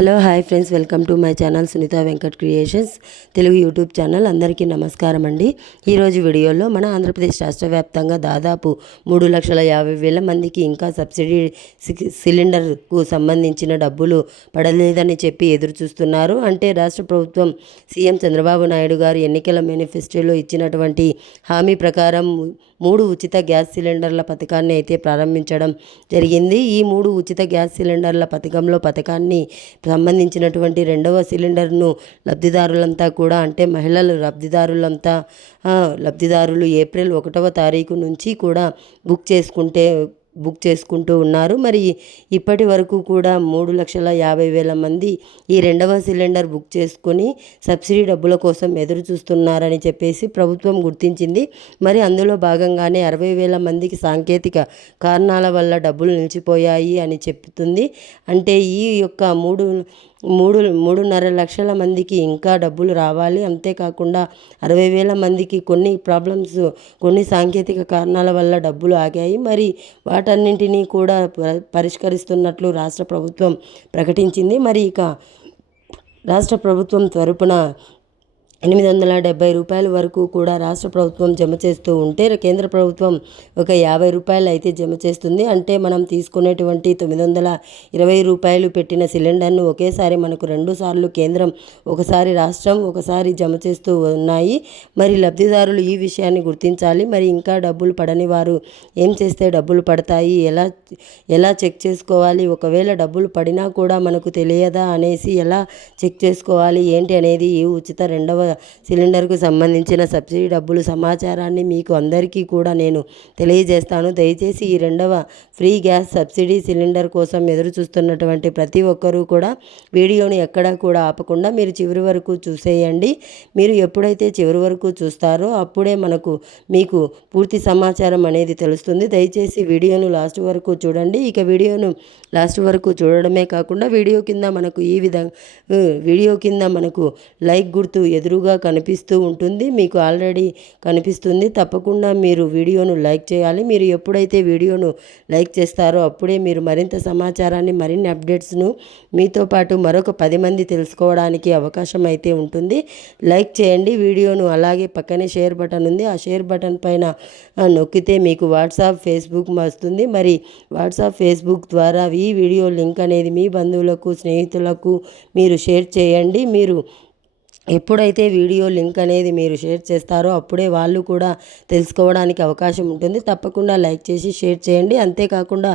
Hello hi friends. Welcome to my channel Sunitha Venkat creations. Telugu YouTube channel అందరికీ నమస్కారం అండి. ఈరోజు వీడియోలో మన ఆంధ్రప్రదేశ్ రాష్ట్ర వ్యాప్తంగా దాదాపు మూడు లక్షల యాభై వేల మందికి ఇంకా సబ్సిడీ సి- సిలిండర్కు సంబంధించిన డబ్బులు పడలేదని చెప్పి ఎదురు చూస్తున్నారు. అంటే రాష్ట్ర ప్రభుత్వం సీఎం చంద్రబాబు నాయుడు గారు ఎన్నికల మేనిఫెస్టోలో ఇచ్చినటువంటి హామీ ప్రకారం మూడు ఉచిత గ్యాస్ సిలిండర్ల పథకాన్ని అయితే ప్రారంభించడం జరిగింది. ఈ మూడు ఉచిత గ్యాస్ సిలిండర్ల పథకంలో పథకాన్ని సంబంధించినటువంటి రెండవ సిలిండర్ను లబ్ధిదారులంతా కూడా అంటే మహిళలు లబ్ధిదారులంతా లబ్ధిదారులు ఏప్రిల్ ఒకటవ తారీఖు నుంచి కూడా బుక్ చేసుకుంటే బుక్ చేసుకుంటూ ఉన్నారు. మరి ఇప్పటి వరకు కూడా మూడు లక్షల యాభై వేల మంది ఈ రెండవ సిలిండర్ బుక్ చేసుకుని సబ్సిడీ డబ్బుల కోసం ఎదురు చూస్తున్నారని చెప్పేసి ప్రభుత్వం గుర్తించింది. మరి అందులో భాగంగానే అరవై వేల మందికి సాంకేతిక కారణాల వల్ల డబ్బులు నిలిచిపోయాయి అని చెప్తుంది. అంటే ఈ యొక్క మూడు మూడు మూడున్నర లక్షల మందికి ఇంకా డబ్బులు రావాలి. అంతేకాకుండా అరవై వేల మందికి కొన్ని ప్రాబ్లమ్స్ కొన్ని సాంకేతిక కారణాల వల్ల డబ్బులు ఆగాయి. మరి వాటన్నింటినీ కూడా ప- పరిష్కరిస్తున్నట్లు రాష్ట్ర ప్రభుత్వం ప్రకటించింది. మరి ఇక రాష్ట్ర ప్రభుత్వం తరపున ఎనిమిది వందల డెబ్బై రూపాయల వరకు కూడా రాష్ట్ర ప్రభుత్వం జమ చేస్తూ ఉంటే కేంద్ర ప్రభుత్వం ఒక యాభై రూపాయలు అయితే జమ చేస్తుంది. అంటే మనం తీసుకునేటువంటి తొమ్మిది వందల ఇరవై రూపాయలు పెట్టిన సిలిండర్ను ఒకేసారి మనకు రెండు సార్లు కేంద్రం ఒకసారి రాష్ట్రం ఒకసారి జమ చేస్తూ ఉన్నాయి. మరి లబ్ధిదారులు ఈ విషయాన్ని గుర్తించాలి. మరి ఇంకా డబ్బులు పడని వారు ఏం చేస్తే డబ్బులు పడతాయి? ఎలా ఎలా చెక్ చేసుకోవాలి? ఒకవేళ డబ్బులు పడినా కూడా మనకు తెలియదా అనేసి ఎలా చెక్ చేసుకోవాలి? ఏంటి అనేది ఈ ఉచిత రెండవ సిలిండర్కు సంబంధించిన సబ్సిడీ డబ్బులు సమాచారాన్ని మీకు అందరికీ కూడా నేను తెలియజేస్తాను. దయచేసి ఈ రెండవ ఫ్రీ గ్యాస్ సబ్సిడీ సిలిండర్ కోసం ఎదురు చూస్తున్నటువంటి ప్రతి ఒక్కరూ కూడా వీడియోని ఎక్కడా కూడా ఆపకుండా మీరు చివరి వరకు చూసేయండి. మీరు ఎప్పుడైతే చివరి వరకు చూస్తారో అప్పుడే మనకు మీకు పూర్తి సమాచారం అనేది తెలుస్తుంది. దయచేసి వీడియోను లాస్ట్ వరకు చూడండి. ఇక వీడియోను లాస్ట్ వరకు చూడడమే కాకుండా వీడియో కింద మనకు ఈ విధంగా వీడియో కింద మనకు లైక్ గుర్తు ఎదురు ఎదురుగా కనిపిస్తూ ఉంటుంది. మీకు ఆల్రెడీ కనిపిస్తుంది. తప్పకుండా మీరు వీడియోను లైక్ చేయాలి. మీరు ఎప్పుడైతే వీడియోను లైక్ చేస్తారో అప్పుడే మీరు మరింత సమాచారాన్ని మరిన్ని అప్డేట్స్ను మీతో పాటు మరొక పది మంది తెలుసుకోవడానికి అవకాశం అయితే ఉంటుంది. లైక్ చేయండి. వీడియోను అలాగే పక్కనే షేర్ బటన్ ఉంది. ఆ షేర్ బటన్ పైన నొక్కితే మీకు వాట్సాప్ ఫేస్బుక్ వస్తుంది. మరి వాట్సాప్ ఫేస్బుక్ ద్వారా ఈ వీడియో లింక్ అనేది మీ బంధువులకు స్నేహితులకు మీరు షేర్ చేయండి. మీరు ఎప్పుడైతే వీడియో లింక్ అనేది మీరు షేర్ చేస్తారో అప్పుడే వాళ్ళు కూడా తెలుసుకోవడానికి అవకాశం ఉంటుంది. తప్పకుండా లైక్ చేసి షేర్ చేయండి. అంతేకాకుండా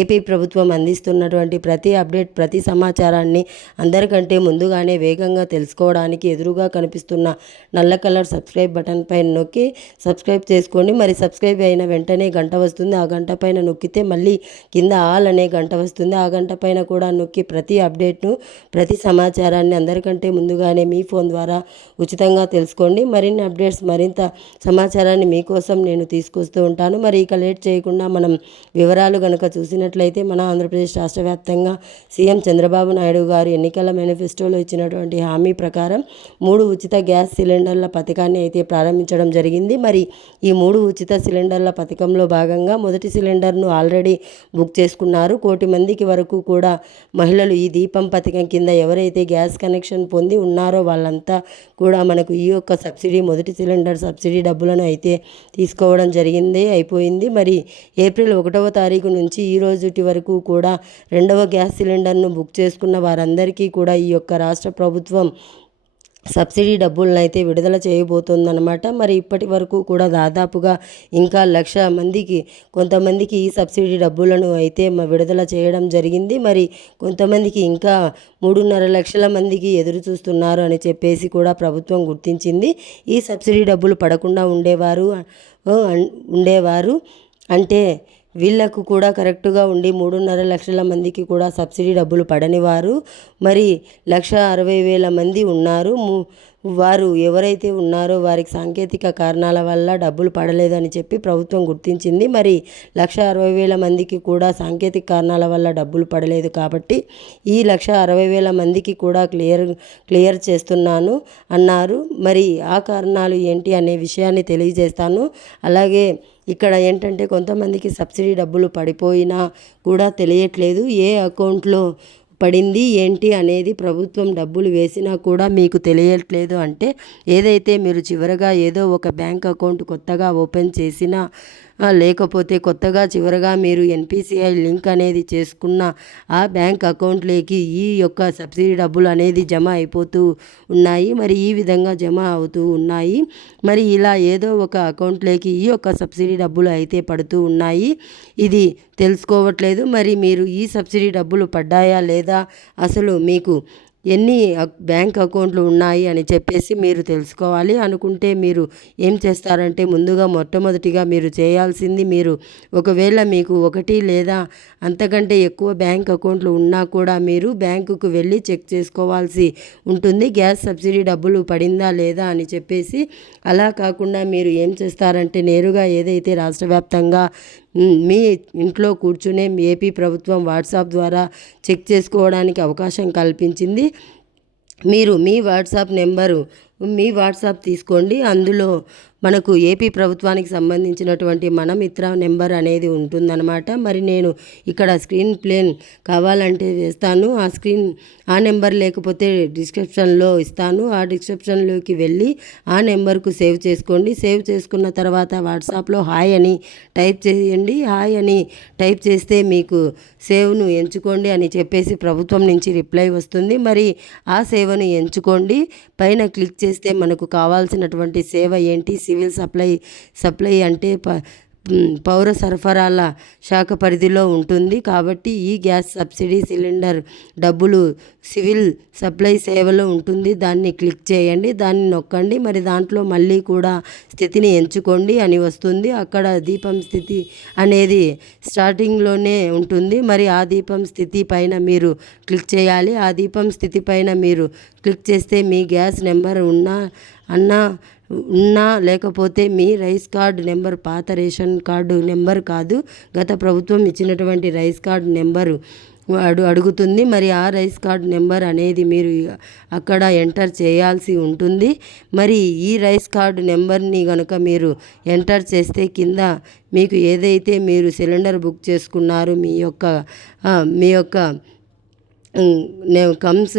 ఏపీ ప్రభుత్వం అందిస్తున్నటువంటి ప్రతి అప్డేట్ ప్రతి సమాచారాన్ని అందరికంటే ముందుగానే వేగంగా తెలుసుకోవడానికి ఎదురుగా కనిపిస్తున్న నల్ల కలర్ సబ్స్క్రైబ్ బటన్ పైన నొక్కి సబ్స్క్రైబ్ చేసుకోండి. మరి సబ్స్క్రైబ్ అయిన వెంటనే గంట వస్తుంది. ఆ గంట పైన నొక్కితే మళ్ళీ కింద ఆల్ అనే గంట వస్తుంది. ఆ గంట పైన కూడా నొక్కి ప్రతి అప్డేట్ను ప్రతి సమాచారాన్ని అందరికంటే ముందుగానే మీ ఫోన్ ద్వారా ఉచితంగా తెలుసుకోండి. మరిన్ని అప్డేట్స్ మరింత సమాచారాన్ని మీకోసం నేను తీసుకొస్తూ ఉంటాను. మరి ఇక లేట్ చేయకుండా మనం వివరాలు కనుక చూసినట్లయితే మన ఆంధ్రప్రదేశ్ రాష్ట్ర వ్యాప్తంగా సీఎం చంద్రబాబు నాయుడు గారు ఎన్నికల మేనిఫెస్టోలో ఇచ్చినటువంటి హామీ ప్రకారం మూడు ఉచిత గ్యాస్ సిలిండర్ల పథకాన్ని అయితే ప్రారంభించడం జరిగింది. మరి ఈ మూడు ఉచిత సిలిండర్ల పథకంలో భాగంగా మొదటి సిలిండర్ను ఆల్రెడీ బుక్ చేసుకున్నారు. కోటి మందికి వరకు కూడా మహిళలు ఈ దీపం పథకం కింద ఎవరైతే గ్యాస్ కనెక్షన్ పొంది ఉన్నారో వాళ్ళంతా కూడా మనకు ఈ యొక్క సబ్సిడీ మొదటి సిలిండర్ సబ్సిడీ డబ్బులను అయితే తీసుకోవడం జరిగింది అయిపోయింది. మరి ఏప్రిల్ ఒకటవ తారీఖు నుంచి ఈ రోజుటి వరకు కూడా రెండవ గ్యాస్ సిలిండర్ను బుక్ చేసుకున్న వారందరికీ కూడా ఈ యొక్క రాష్ట్ర ప్రభుత్వం సబ్సిడీ డబ్బులను అయితే విడుదల చేయబోతుందన్నమాట. మరి ఇప్పటి వరకు కూడా దాదాపుగా ఇంకా లక్ష మందికి కొంతమందికి ఈ సబ్సిడీ డబ్బులను అయితే విడుదల చేయడం జరిగింది. మరి కొంతమందికి ఇంకా మూడున్నర లక్షల మందికి ఎదురు చూస్తున్నారు అని చెప్పేసి కూడా ప్రభుత్వం గుర్తించింది. ఈ సబ్సిడీ డబ్బులు పడకుండా ఉండేవారు ఉండేవారు అంటే వీళ్ళకు కూడా కరెక్ట్గా ఉండి మూడున్నర లక్షల మందికి కూడా సబ్సిడీ డబ్బులు పడని వారు మరి లక్ష అరవై వేల మంది ఉన్నారు. ము- వారు ఎవరైతే ఉన్నారో వారికి సాంకేతిక కారణాల వల్ల డబ్బులు పడలేదని చెప్పి ప్రభుత్వం గుర్తించింది. మరి లక్ష అరవై వేల మందికి కూడా సాంకేతిక కారణాల వల్ల డబ్బులు పడలేదు కాబట్టి ఈ లక్ష అరవై వేల మందికి కూడా క్లియర్ క్లియర్ చేస్తున్నాను అన్నారు. మరి ఆ కారణాలు ఏంటి అనే విషయాన్ని తెలియజేస్తాను. అలాగే ఇక్కడ ఏంటంటే కొంతమందికి సబ్సిడీ డబ్బులు పడిపోయినా కూడా తెలియట్లేదు. ఏ అకౌంట్లో పడింది ఏంటి అనేది ప్రభుత్వం డబ్బులు వేసినా కూడా మీకు తెలియట్లేదు అంటే ఏదైతే మీరు చివరగా ఏదో ఒక బ్యాంక్ అకౌంట్ కొత్తగా ఓపెన్ చేసినా లేకపోతే కొత్తగా చివరగా మీరు ఎన్పిసిఐ లింక్ అనేది చేసుకున్న ఆ బ్యాంక్ అకౌంట్లోకి ఈ యొక్క సబ్సిడీ డబ్బులు అనేది జమ అయిపోతూ ఉన్నాయి. మరి ఈ విధంగా జమ అవుతూ ఉన్నాయి. మరి ఇలా ఏదో ఒక అకౌంట్లోకి ఈ యొక్క సబ్సిడీ డబ్బులు అయితే పడుతూ ఉన్నాయి. ఇది తెలుసుకోవట్లేదు. మరి మీరు ఈ సబ్సిడీ డబ్బులు పడ్డాయా లేదా? అసలు మీకు ఎన్ని బ్యాంక్ అకౌంట్లు ఉన్నాయి అని చెప్పేసి మీరు తెలుసుకోవాలి. అనుకుంటే మీరు ఏం చేస్తారంటే ముందుగా మొట్టమొదటిగా మీరు చేయాల్సింది మీరు ఒకవేళ మీకు ఒకటి లేదా అంతకంటే ఎక్కువ బ్యాంక్ అకౌంట్లు ఉన్నా కూడా మీరు బ్యాంకుకు వెళ్ళి చెక్ చేసుకోవాల్సి ఉంటుంది. గ్యాస్ సబ్సిడీ డబ్బులు పడిందా లేదా అని చెప్పేసి అలా కాకుండా మీరు ఏం చేస్తారంటే నేరుగా ఏదైతే రాష్ట్ర వ్యాప్తంగా మీ ఇంట్లో కూర్చునే ఏపీ ప్రభుత్వం వాట్సాప్ ద్వారా చెక్ చేసుకోవడానికి అవకాశం కల్పించింది. మీరు మీ వాట్సాప్ నెంబరు మీ వాట్సాప్ తీసుకోండి. అందులో మనకు ఏపీ ప్రభుత్వానికి సంబంధించినటువంటి మన మిత్ర నెంబర్ అనేది ఉంటుందన్నమాట. మరి నేను ఇక్కడ స్క్రీన్ ప్లేన్ కావాలంటే వేస్తాను. ఆ స్క్రీన్ ఆ నెంబర్ లేకపోతే డిస్క్రిప్షన్లో ఇస్తాను. ఆ డిస్క్రిప్షన్లోకి వెళ్ళి ఆ నెంబర్కు సేవ్ చేసుకోండి. సేవ్ చేసుకున్న తర్వాత వాట్సాప్లో హాయ్ అని టైప్ చేయండి. హాయ్ అని టైప్ చేస్తే మీకు సేవ్ను ఎంచుకోండి అని చెప్పేసి ప్రభుత్వం నుంచి రిప్లై వస్తుంది. మరి ఆ సేవను ఎంచుకోండి. పైన క్లిక్ చేస్తే మనకు కావాల్సినటువంటి సేవ ఏంటి? సివిల్ సప్లై సప్లై అంటే ప పౌర సరఫరాల శాఖ పరిధిలో ఉంటుంది. కాబట్టి ఈ గ్యాస్ సబ్సిడీ సిలిండర్ డబ్బులు సివిల్ సప్లై సేవలో ఉంటుంది. దాన్ని క్లిక్ చేయండి దాన్ని నొక్కండి. మరి దాంట్లో మళ్ళీ కూడా స్థితిని ఎంచుకోండి అని వస్తుంది. అక్కడ దీపం స్థితి అనేది స్టార్టింగ్లోనే ఉంటుంది. మరి ఆ దీపం స్థితి పైన మీరు క్లిక్ చేయాలి. ఆ దీపం స్థితి పైన మీరు క్లిక్ చేస్తే మీ గ్యాస్ నెంబర్ ఉన్నా అన్నా ఉన్నా లేకపోతే మీ రైస్ కార్డు నెంబర్ పాత రేషన్ కార్డు నెంబర్ కాదు. గత ప్రభుత్వం ఇచ్చినటువంటి రైస్ కార్డు నెంబరు అడు అడుగుతుంది. మరి ఆ రైస్ కార్డ్ నెంబర్ అనేది మీరు అక్కడ ఎంటర్ చేయాల్సి ఉంటుంది. మరి ఈ రైస్ కార్డ్ నెంబర్ని కనుక మీరు ఎంటర్ చేస్తే కింద మీకు ఏదైతే మీరు సిలిండర్ బుక్ చేసుకున్నారు మీ యొక్క మీ యొక్క కమ్స్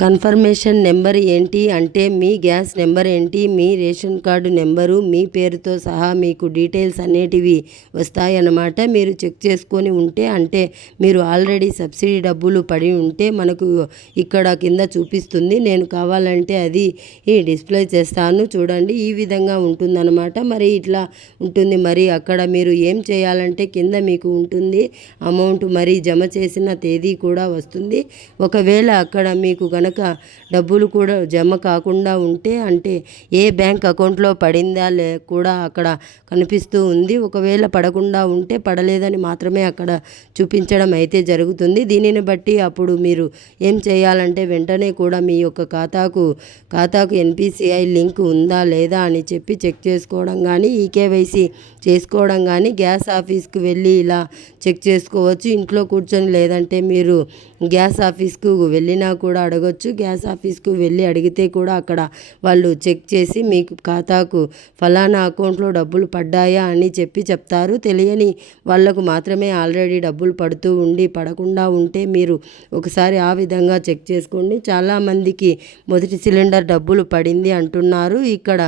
కన్ఫర్మేషన్ నెంబర్ ఏంటి అంటే మీ గ్యాస్ నెంబర్ ఏంటి మీ రేషన్ కార్డు నెంబరు మీ పేరుతో సహా మీకు డీటెయిల్స్ అనేటివి వస్తాయన్నమాట. మీరు చెక్ చేసుకొని ఉంటే అంటే మీరు ఆల్రెడీ సబ్సిడీ డబ్బులు పడి ఉంటే మనకు ఇక్కడ కింద చూపిస్తుంది. నేను కావాలంటే అది ఈ డిస్ప్లే చేస్తాను. చూడండి ఈ విధంగా ఉంటుందన్నమాట. మరి ఇట్లా ఉంటుంది. మరి అక్కడ మీరు ఏం చేయాలంటే కింద మీకు ఉంటుంది. అమౌంట్ మరి జమ చేసిన తేదీ కూడా వస్తుంది. ఒకవేళ అక్కడ మీకు గనక డబ్బులు కూడా జమ కాకుండా ఉంటే అంటే ఏ బ్యాంక్ అకౌంట్లో పడిందా లే కూడా అక్కడ కనిపిస్తూ ఉంది. ఒకవేళ పడకుండా ఉంటే పడలేదని మాత్రమే అక్కడ చూపించడం అయితే జరుగుతుంది. దీనిని బట్టి అప్పుడు మీరు ఏం చేయాలంటే వెంటనే కూడా మీ యొక్క ఖాతాకు ఖాతాకు ఎన్పిసిఐ లింక్ ఉందా లేదా అని చెప్పి చెక్ చేసుకోవడం కానీ ఈకేవైసీ చేసుకోవడం కానీ గ్యాస్ ఆఫీస్కి వెళ్ళి ఇలా చెక్ చేసుకోవచ్చు. ఇంట్లో కూర్చొని లేదంటే మీరు గ్యాస్ ఆఫీస్కు వెళ్ళినా కూడా అడగొచ్చు గ్యాస్ ఆఫీస్కు వెళ్ళి అడిగితే కూడా అక్కడ వాళ్ళు చెక్ చేసి మీకు ఖాతాకు ఫలానా అకౌంట్లో డబ్బులు పడ్డాయా అని చెప్పి చెప్తారు. తెలియని వాళ్ళకు మాత్రమే ఆల్రెడీ డబ్బులు పడుతూ ఉండి పడకుండా ఉంటే మీరు ఒకసారి ఆ విధంగా చెక్ చేసుకోండి. చాలామందికి మొదటి సిలిండర్ డబ్బులు పడింది అంటున్నారు. ఇక్కడ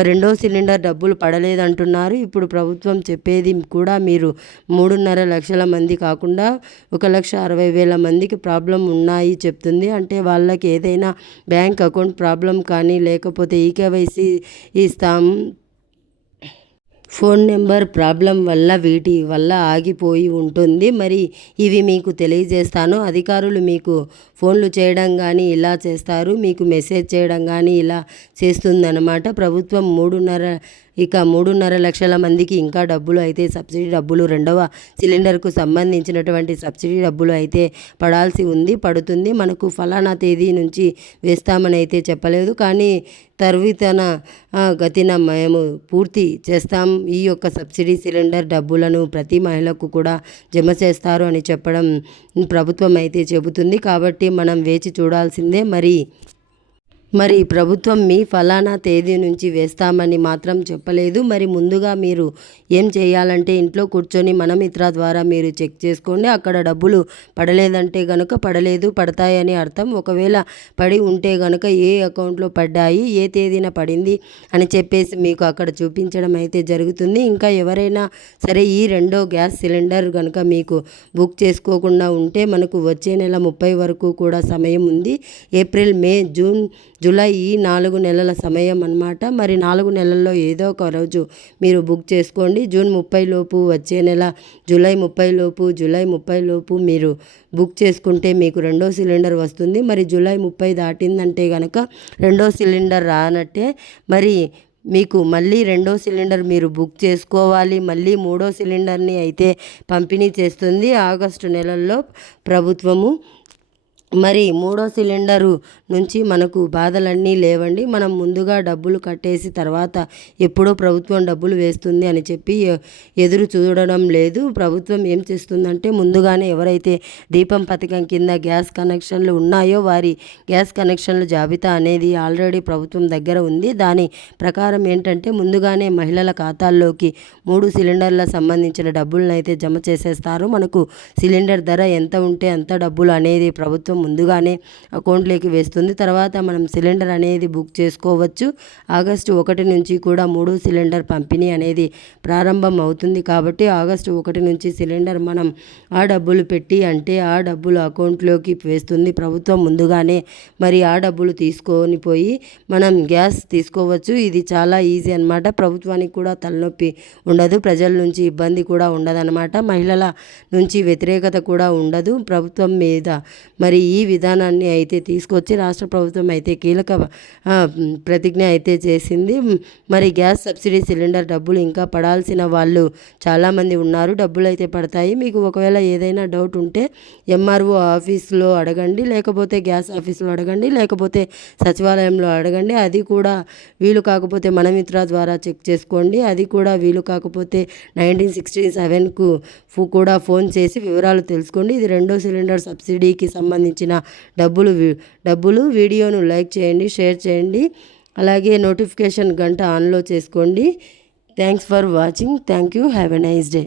రెండో సిలిండర్ డబ్బులు పడలేదంటున్నారు ఇప్పుడు ప్రభుత్వం చెప్పేది కూడా మీరు మూడున్నర లక్షల మంది కాకుండా ఒక లక్ష అరవై వేల మందికి ప్రాబ్లం ఉన్నాయి చెప్తుంది. అంటే వాళ్ళకి ఏదైనా బ్యాంక్ అకౌంట్ ప్రాబ్లం కానీ లేకపోతే ఈ కేవైసీ ఇస్తాం ఫోన్ నెంబర్ ప్రాబ్లం వల్ల వీటి వల్ల ఆగిపోయి ఉంటుంది. మరి ఇవి మీకు తెలియజేస్తాను. అధికారులు మీకు ఫోన్లు చేయడం కానీ ఇలా చేస్తారు. మీకు మెసేజ్ చేయడం కానీ ఇలా చేస్తుందన్నమాట. ప్రభుత్వం మూడున్నర ఇక మూడున్నర లక్షల మందికి ఇంకా డబ్బులు అయితే సబ్సిడీ డబ్బులు రెండవ సిలిండర్కు సంబంధించినటువంటి సబ్సిడీ డబ్బులు అయితే పడాల్సి ఉంది పడుతుంది. మనకు ఫలానా తేదీ నుంచి వేస్తామని అయితే చెప్పలేదు. కానీ తర్వితన గతిన మేము పూర్తి చేస్తాం. ఈ యొక్క సబ్సిడీ సిలిండర్ డబ్బులను ప్రతి మహిళకు కూడా జమ చేస్తారు అని చెప్పడం ప్రభుత్వం అయితే చెబుతుంది. కాబట్టి మనం వేచి చూడాల్సిందే. మరి మరి ప్రభుత్వం మీ ఫలానా తేదీ నుంచి వేస్తామని మాత్రం చెప్పలేదు. మరి ముందుగా మీరు ఏం చేయాలంటే ఇంట్లో కూర్చొని మనమిత్ర ద్వారా మీరు చెక్ చేసుకోండి. అక్కడ డబ్బులు పడలేదంటే గనుక పడలేదు పడతాయని అర్థం. ఒకవేళ పడి ఉంటే గనుక ఏ అకౌంట్లో పడ్డాయి ఏ తేదీన పడింది అని చెప్పేసి మీకు అక్కడ చూపించడం అయితే జరుగుతుంది. ఇంకా ఎవరైనా సరే ఈ రెండో గ్యాస్ సిలిండర్ కనుక మీకు బుక్ చేసుకోకుండా ఉంటే మనకు వచ్చే నెల ముప్పై వరకు కూడా సమయం ఉంది. ఏప్రిల్ మే జూన్ జూలై ఈ నాలుగు నెలల సమయం అన్నమాట. మరి నాలుగు నెలల్లో ఏదో ఒక రోజు మీరు బుక్ చేసుకోండి. జూన్ ముప్పై లోపు వచ్చే నెల జూలై ముప్పై లోపు జూలై ముప్పై లోపు మీరు బుక్ చేసుకుంటే మీకు రెండో సిలిండర్ వస్తుంది. మరి జూలై ముప్పై దాటిందంటే కనుక రెండో సిలిండర్ రానట్టే. మరి మీకు మళ్ళీ రెండో సిలిండర్ మీరు బుక్ చేసుకోవాలి. మళ్ళీ మూడో సిలిండర్ని అయితే పంపిణీ చేస్తుంది ఆగస్టు నెలల్లో ప్రభుత్వము. మరి మూడో సిలిండరు నుంచి మనకు బాధలన్నీ లేవండి. మనం ముందుగా డబ్బులు కట్టేసి తర్వాత ఎప్పుడో ప్రభుత్వం డబ్బులు వేస్తుంది అని చెప్పి ఎదురు చూడడం లేదు. ప్రభుత్వం ఏం చేస్తుందంటే ముందుగానే ఎవరైతే దీపం పథకం కింద గ్యాస్ కనెక్షన్లు ఉన్నాయో వారి గ్యాస్ కనెక్షన్ల జాబితా అనేది ఆల్రెడీ ప్రభుత్వం దగ్గర ఉంది. దాని ప్రకారం ఏంటంటే ముందుగానే మహిళల ఖాతాల్లోకి మూడు సిలిండర్ల సంబంధించిన డబ్బులను అయితే జమ చేసేస్తారు. మనకు సిలిండర్ ధర ఎంత ఉంటే అంత డబ్బులు అనేది ప్రభుత్వం ముందుగానే అకౌంట్లోకి వేస్తుంది. తర్వాత మనం సిలిండర్ అనేది బుక్ చేసుకోవచ్చు. ఆగస్టు ఒకటి నుంచి కూడా మూడు సిలిండర్ పంపిణీ అనేది ప్రారంభం అవుతుంది. కాబట్టి ఆగస్టు ఒకటి నుంచి సిలిండర్ మనం ఆ డబ్బులు పెట్టి అంటే ఆ డబ్బులు అకౌంట్లోకి వేస్తుంది. ప్రభుత్వం ముందుగానే మరి ఆ డబ్బులు తీసుకొని పోయి మనం గ్యాస్ తీసుకోవచ్చు. ఇది చాలా ఈజీ అనమాట ప్రభుత్వానికి కూడా తలనొప్పి ఉండదు. ప్రజల నుంచి ఇబ్బంది కూడా ఉండదన్నమాట. మహిళల నుంచి వ్యతిరేకత కూడా ఉండదు. ప్రభుత్వం మీద మరి ఈ ఈ విధానాన్ని అయితే తీసుకొచ్చి రాష్ట్ర ప్రభుత్వం అయితే కీలక ప్రతిజ్ఞ అయితే చేసింది. మరి గ్యాస్ సబ్సిడీ సిలిండర్ డబ్బులు ఇంకా పడాల్సిన వాళ్ళు చాలామంది ఉన్నారు. డబ్బులు అయితే పడతాయి. మీకు ఒకవేళ ఏదైనా డౌట్ ఉంటే ఎంఆర్ఓ ఆఫీస్లో అడగండి లేకపోతే గ్యాస్ ఆఫీస్లో అడగండి లేకపోతే సచివాలయంలో అడగండి. అది కూడా వీలు కాకపోతే మనమిత్ర ద్వారా చెక్ చేసుకోండి. అది కూడా వీలు కాకపోతే నైన్టీన్ సిక్స్టీ సెవెన్కు కూడా ఫోన్ చేసి వివరాలు తెలుసుకోండి. ఇది రెండో సిలిండర్ సబ్సిడీకి సంబంధించిన డబ్బులు డబ్బులు వీడియోను లైక్ చేయండి షేర్ చేయండి. అలాగే నోటిఫికేషన్ గంట ఆన్లో చేసుకోండి. Thanks for watching. Thank you. Have a nice day.